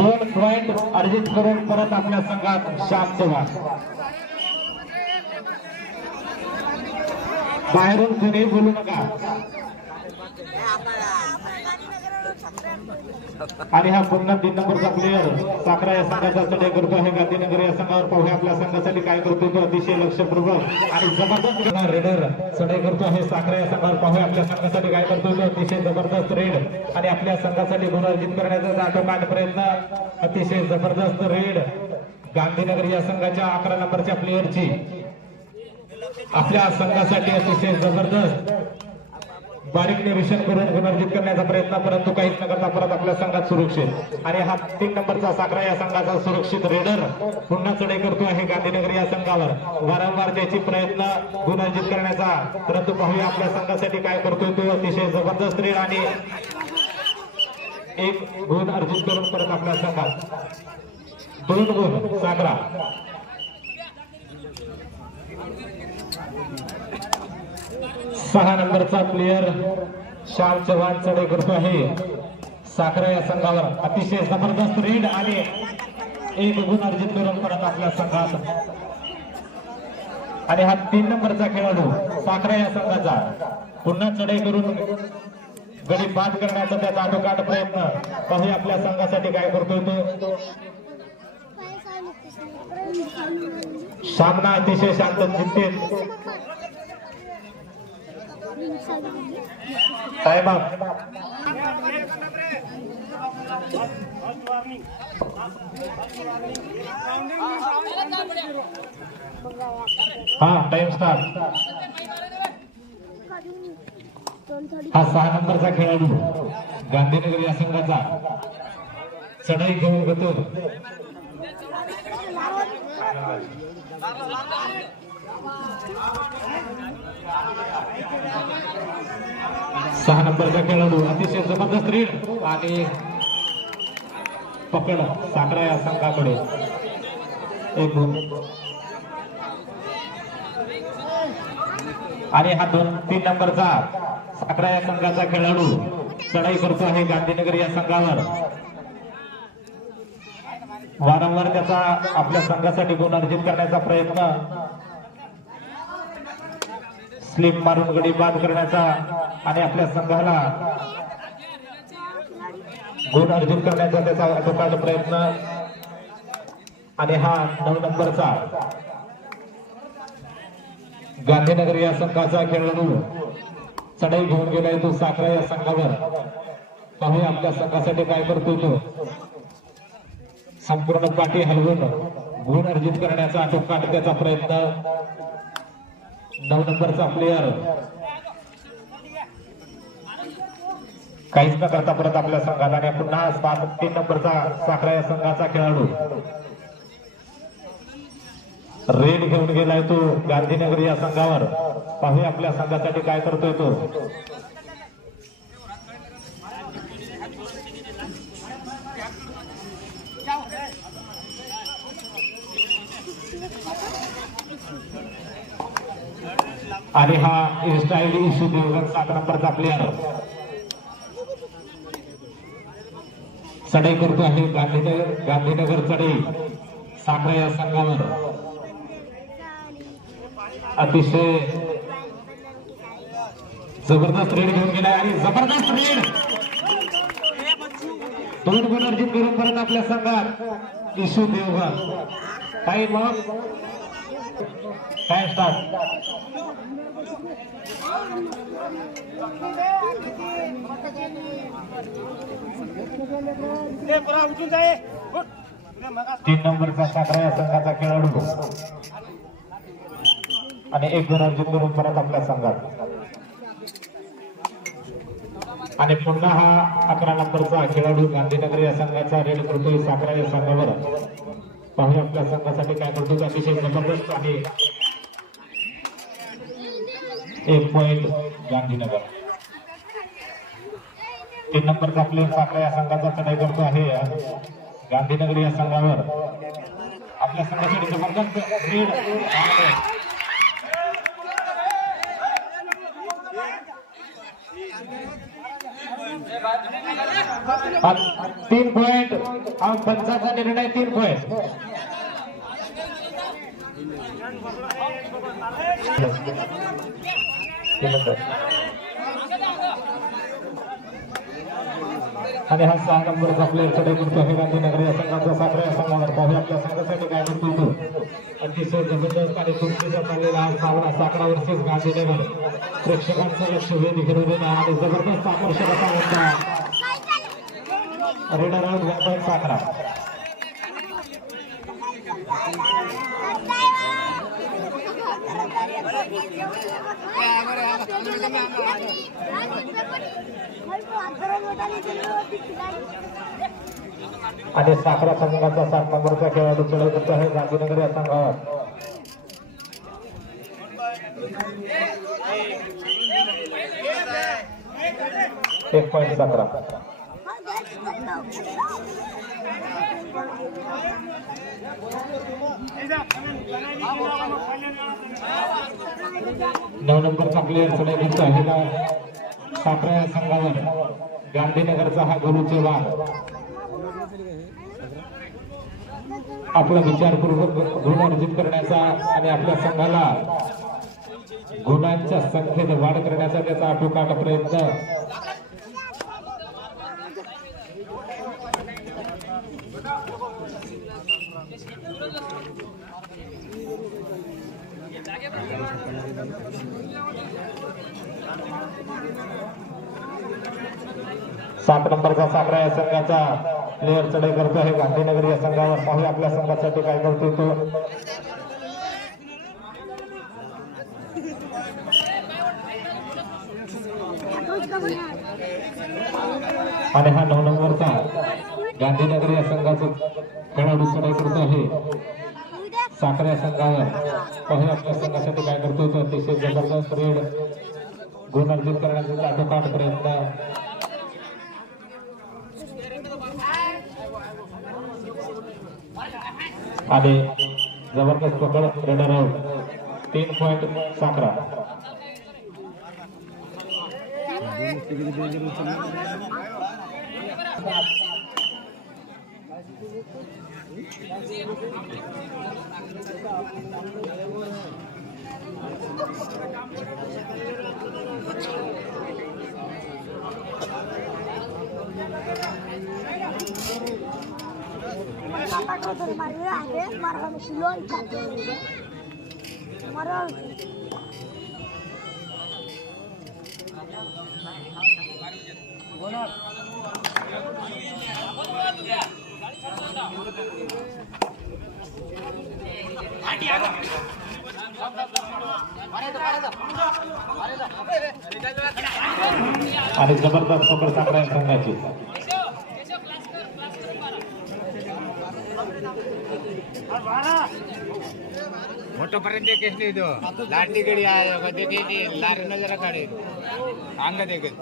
2 point अर्जित करून परत आपल्या संघात श्याम चव्हाण. बाहेरून कुणी बोलू नका. आणि हा पुन्हा 3 नंबरचा प्लेयर साखरा या संघाचा चढाई करतो आहे. गांधीनगर या संघावर पाहूया आपल्या संघासाठी काय करतो तो अतिशय लक्षपूर्वक आणि जबरदस्त रेडर चढाई करतो आहे. साखरा या संघावर पाहूया आपल्या संघासाठी काय करतो तो अतिशय जबरदस्त रेड आणि आपल्या संघासाठी गुण अर्जित करण्याचा आटोकाट प्रयत्न. अतिशय जबरदस्त रेड गांधीनगर या संघाच्या 11 नंबरच्या प्लेयरची आपल्या संघासाठी अतिशय जबरदस्त बारीक निरीक्षण करून गुणार्जित करण्याचा प्रयत्न, परंतु काहीच न करता परत आपल्या संघात सुरक्षित. आणि हा 3 नंबरचा साखरा या संघाचा सुरक्षित रेडर पुन्हा चढाई करतो आहे गांधीनगर या संघावर. वारंवार त्याची प्रयत्न गुणार्जित करण्याचा, परंतु पाहूया आपल्या संघासाठी काय करतोय तो अतिशय जबरदस्त रेड आणि 1 गुण अर्जित करून परत आपल्या संघात 2 गुण साखरा. 6 नंबरचा प्लेयर श्याम चव्हाण चढाई करतो आहे साखरा या संघावर. अतिशय जबरदस्त रेड आणि 1 गुण अर्जित करून परत आपल्या संघात. आणि हा 3 नंबरचा खेळाडू साखरा या संघाचा पुन्हा चढाई करून गडी बाद करण्याचा त्याचा आटोकाट प्रयत्न. पाहूया आपल्या संघासाठी काय करतोय तो. सामना अतिशय शांत जिंकते. Time up. हा टाइम स्टार्ट. हा 6 नंबरचा खेळाडू गांधीनगर या संघाचा चढाई घेऊन घेतो. सहा नंबरचा खेळाडू अतिशय जबरदस्त रीड आणि पकड साखरा या संघाकडे 1 गुण. आणि हा 3 नंबरचा साखरा या संघाचा खेळाडू चढाई करतो आहे गांधीनगर या संघावर. वारंवार त्याचा आपल्या संघासाठी गुण अर्जित करण्याचा प्रयत्न, स्लिप मारून गडी बाद करण्याचा आणि आपल्या संघाला गुण अर्जित करण्याचा त्याचा अटोकाट प्रयत्न. आणि हा 9 नंबरचा गांधीनगर या संघाचा खेळाडू चढाई घेऊन गेलाय तो साखरा या संघावर. पाहूया आपल्या संघासाठी काय करतो तो. संपूर्ण पाठी हलवून गुण अर्जित करण्याचा आटोकाट त्याचा प्रयत्न. 9 नंबरचा प्लेयर काहीच न करता परत आपल्या संघात. आणि पुन्हा 3 नंबरचा साखरा या संघाचा खेळाडू रेड घेऊन गेलाय तो गांधीनगर या संघावर. पाहूया आपल्या संघासाठी काय करतोय तो. आणि हा इन्स्टाईल इशू देवगण 7 नंबरचा प्लेयर चढाई करतो आहे गांधीनगर चढाई साखरा या संघावर. अतिशय जबरदस्त रेड घेऊन गेलाय आणि जबरदस्त रेड 2 गुण अर्जित करून परत आपल्या संघात issue Devgan. Time up. Time start. तीन नंबरचा साखरा या संघाचा खेळाडू आणि 1 गुण अर्जित करून परत आपल्या संघात. आणि पुन्हा हा 11 नंबरचा खेळाडू गांधीनगर या संघाचा रेड करतोय साखरा या संघावर. पाहूया आपल्या संघासाठी काय करतो. अतिशय जबरदस्त आणि 1 पॉइंट गांधीनगर. 3 नंबरचा प्लेयर साखरा या संघाचा चढाई करतो आहे गांधीनगर या संघावर. आपल्या संघासाठी जबरदस्त रेड. 3 पॉइंट पंचाचा निर्णय 3 पॉइंट आणि हा 6 नंबरचा प्लेअर चढे करतो आहे गांधीनगर या संघाचा साखरे या संघावर पाहूया आपल्या संघासाठी काय करतो तो अतिशय जबरदस्त आणि कुस्तीचा चाललेला हा सामना साखरा वर्सेस गांधीनगर प्रेक्षकांचं लक्ष वेध घेऊन आणि जबरदस्त आकर्षक असा होता रेडर आउट 1 पॉइंट साखरा आणि साखरा संघाचा 7 नंबरचा खेळाडू चढ करतो आहे गांधीनगर या संघावर एक पॉइंट 17 9 नंबरचा प्लेअर चढ करतो आहे साखरा या संघावर गांधीनगरचा हा गुरुचे वार आपला विचारपूर्वक गुण अर्जित करण्याचा आणि आपल्या संघाला गुणांच्या संख्येत वाढ करण्याचा त्याचा आटोकाट प्रयत्न सात नंबरचा साखरा या संघाचा प्लेअर चढाई करतो आहे गांधीनगर या संघावर पाहूया आपल्या संघासाठी काय करतो तो आणि हा 9 नंबरचा गांधीनगर या संघाचा खेळाडू चढाई करतो आहे साखरा या संघावर पाहूया आपल्या संघासाठी काय करतो तो अतिशय जबरदस्त रेड गुण अर्जित करण्याचा आटोकाट प्रयत्न आणि जबरदस्त पकड रेडर आउट 3 पॉइंट साखरा आणि जबरदस्त पकड साखरा संघाची मोठपर्यंत केस नाही तो लाटी गडी आहे लार नजरा काढे अंग देखत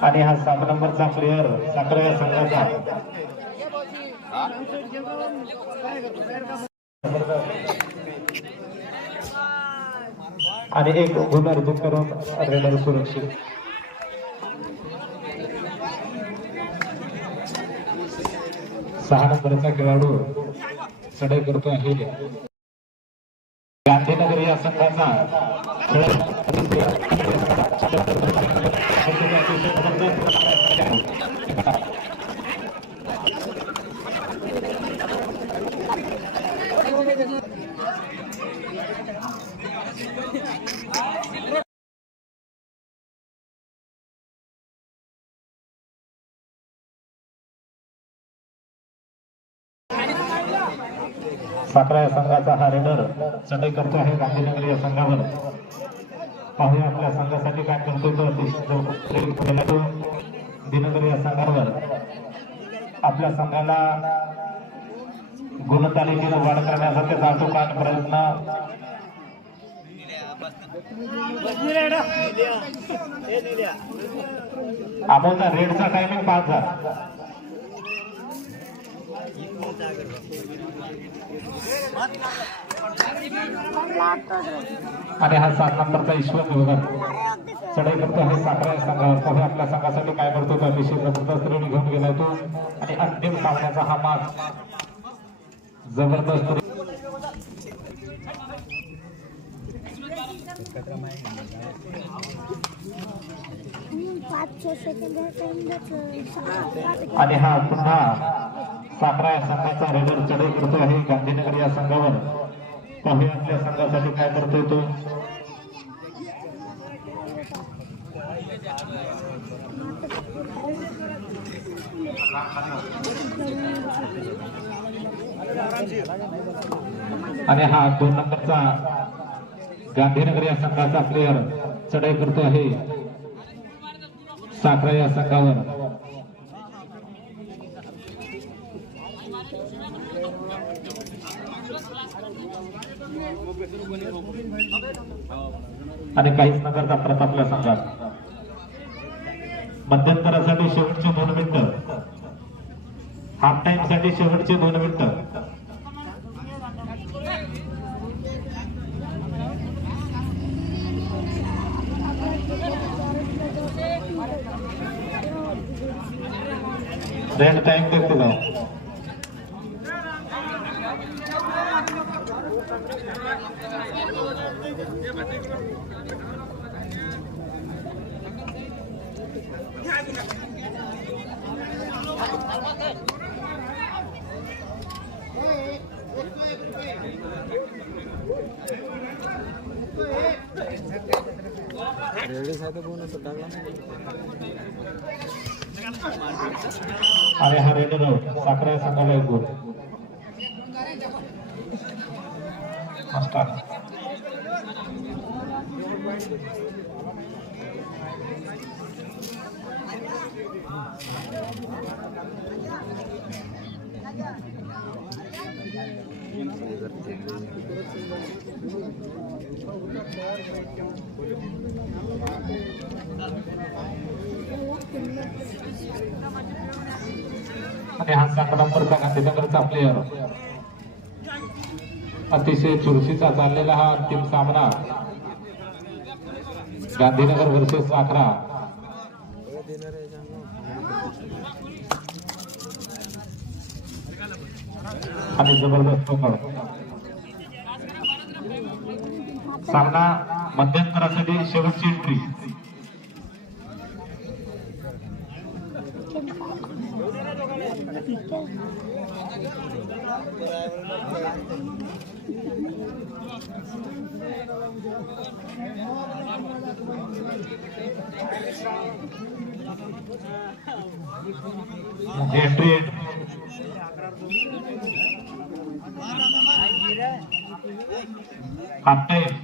आणि हा 7 नंबरचा प्लेअर साखरा या संघाचा आणि एक गुण अर्जित करून रेडर सुरक्षित 6 नंबरचा खेळाडू चढाई करतो आहे गांधीनगर या संघाचा साखरा या संघाचा हा रेडर चढाई करतो आहे गांधीनगर या संघावर पाहूया आपल्या संघासाठी काय करतो तो गांधीनगर या संघावर आपल्या संघाला गुणतालिकेत वाढ करण्याचा त्याचा आटोकाट प्रयत्न अमोलचा रेडचा टायमिंग 5 झाला आणि हा 7 नंबरचा ईश्वर वगैरे चढाई करतो आहे साखरा या संघावर. पाहूया आपल्या संघासाठी काय करतो तो अतिशय जबरदस्त रेडी घेऊन गेलाय तो. आणि अंतिम सामन्याचा हा मार्ग जबरदस्त आणि हा पुन्हा साखरा या संघाचा रेडर चढाई करतो आहे गांधीनगर या संघावर. पाहूया आपल्या संघासाठी काय करतोय तो. आणि हा 2 नंबरचा गांधीनगर या संघाचा प्लेयर चढाई करतो आहे साखरा या संघावर. आणि काहीच न करता परत आपल्या संघात मध्यंतरासाठी शेवटचे 2 मिनिटं, हाफ टाइम साठी शेवटचे 2 मिनिटं. रेड टाइम देते जाऊ. आणि हा रेडर साखरा संघाला एक गोल. आणि हा 7 नंबरचा गांधीनगरचा प्लेयर. अतिशय चुरशीचा चाललेला हा अंतिम सामना गांधीनगर वर्सेस साखरा. आणि जबरदस्त सामना मध्यंतरासाठी शेवटची एंट्री. Entry half time.